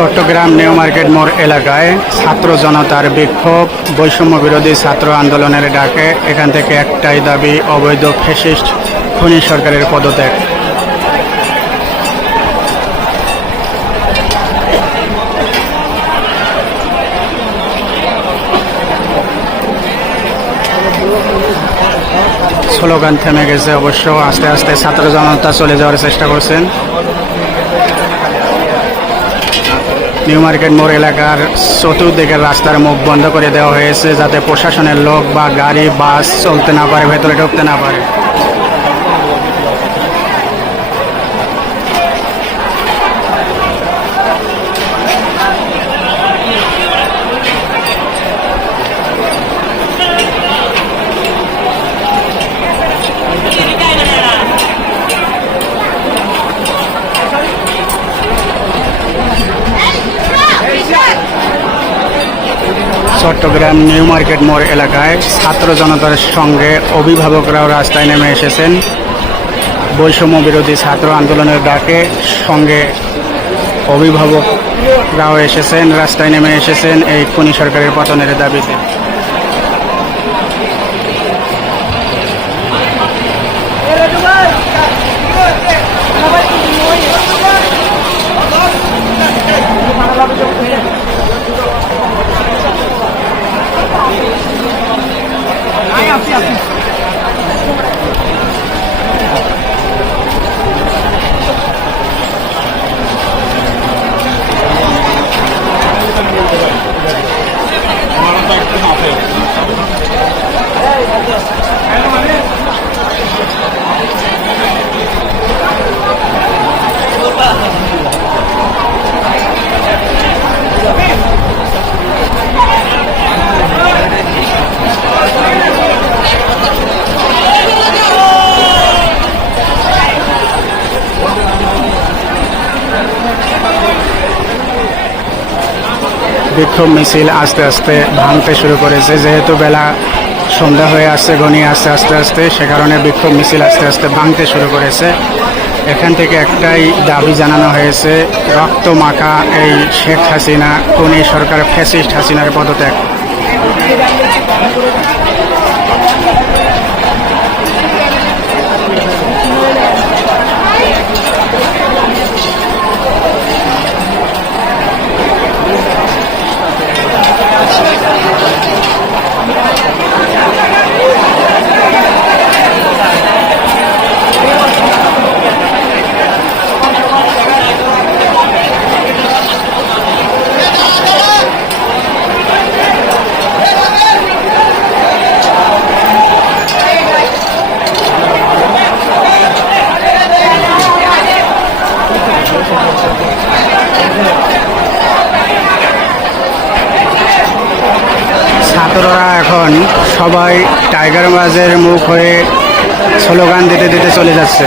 Chittagong new market মোড় এলাকায় ছাত্র জনতার বিক্ষোভ, বৈষম্য বিরোধী ছাত্র আন্দোলনের ডাকে। এখান থেকে একটাই দাবি, অবৈধ ফেসিস্ট খনি সরকারের পদত্যাগ। স্লোগান থেমে গেছে অবশ্য। আস্তে আস্তে ছাত্র জনতা চলে যাওয়ার চেষ্টা করছেন। নিউ মার্কেট মোড় এলাকার চতুর্দিকের রাস্তার মুখ বন্ধ করে দেওয়া হয়েছে যাতে প্রশাসনের লোক বা গাড়ি, বাস চলতে না পারে, ভেতরে ঢুকতে না পারে। চট্টগ্রাম নিউ মার্কেট মোড় এলাকায় ছাত্র জনতার সঙ্গে অভিভাবকরাও রাস্তায় নেমে এসেছেন। বৈষম্য বিরোধী ছাত্র আন্দোলনের ডাকে সঙ্গে অভিভাবকরাও এসেছেন, রাস্তায় নেমে এসেছেন এই খুনি সরকারের পতনের দাবিতে। বিক্ষোভ মিছিল আস্তে আস্তে ভাঙতে শুরু করেছে। যেহেতু বেলা সন্ধ্যা হয়ে আসছে, ঘনিয়ে আসছে আস্তে আস্তে, সে কারণে বিক্ষোভ মিছিল আস্তে আস্তে ভাঙতে শুরু করেছে। এখান থেকে একটাই দাবি জানানো হয়েছে রক্ত মাখা এই শেখ হাসিনা, কোনি সরকার ফ্যাসিস্ট হাসিনার পদত্যাগ। ছাত্ররা এখন সবাই টাইগার মাঝের মুখ হয়ে স্লোগান দিতে দিতে চলে যাচ্ছে।